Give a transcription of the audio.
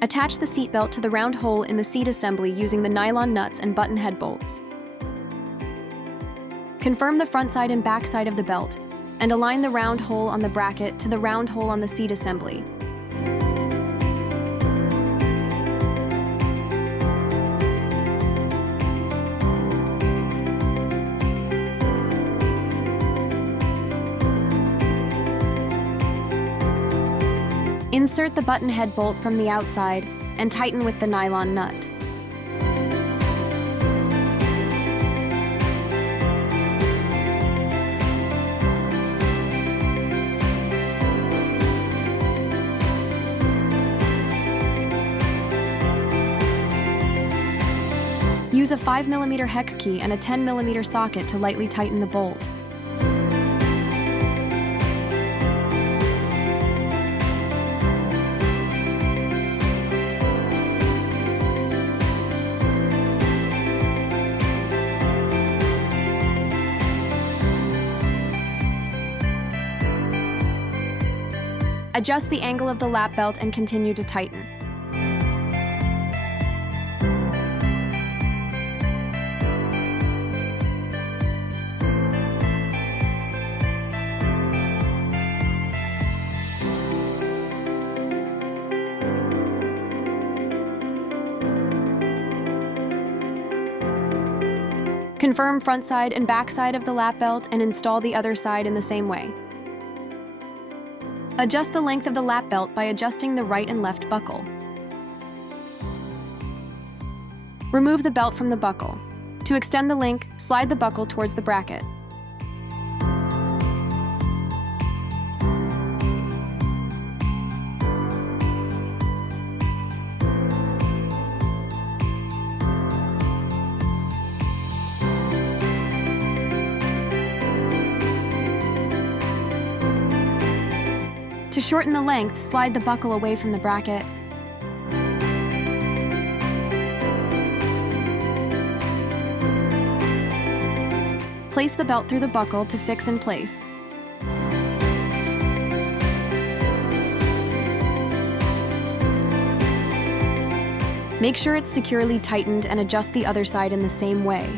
Attach the seatbelt to the round hole in the seat assembly using the nylon nuts and button head bolts. Confirm the front side and back side of the belt, and align the round hole on the bracket to the round hole on the seat assembly. Insert the button head bolt from the outside and tighten with the nylon nut. Use a 5mm hex key and a 10mm socket to lightly tighten the bolt. Adjust the angle of the lap belt and continue to tighten. Confirm front side and back side of the lap belt and install the other side in the same way. Adjust the length of the lap belt by adjusting the right and left buckle. Remove the belt from the buckle. To extend the link, slide the buckle towards the bracket. To shorten the length, slide the buckle away from the bracket. Place the belt through the buckle to fix in place. Make sure it's securely tightened and adjust the other side in the same way.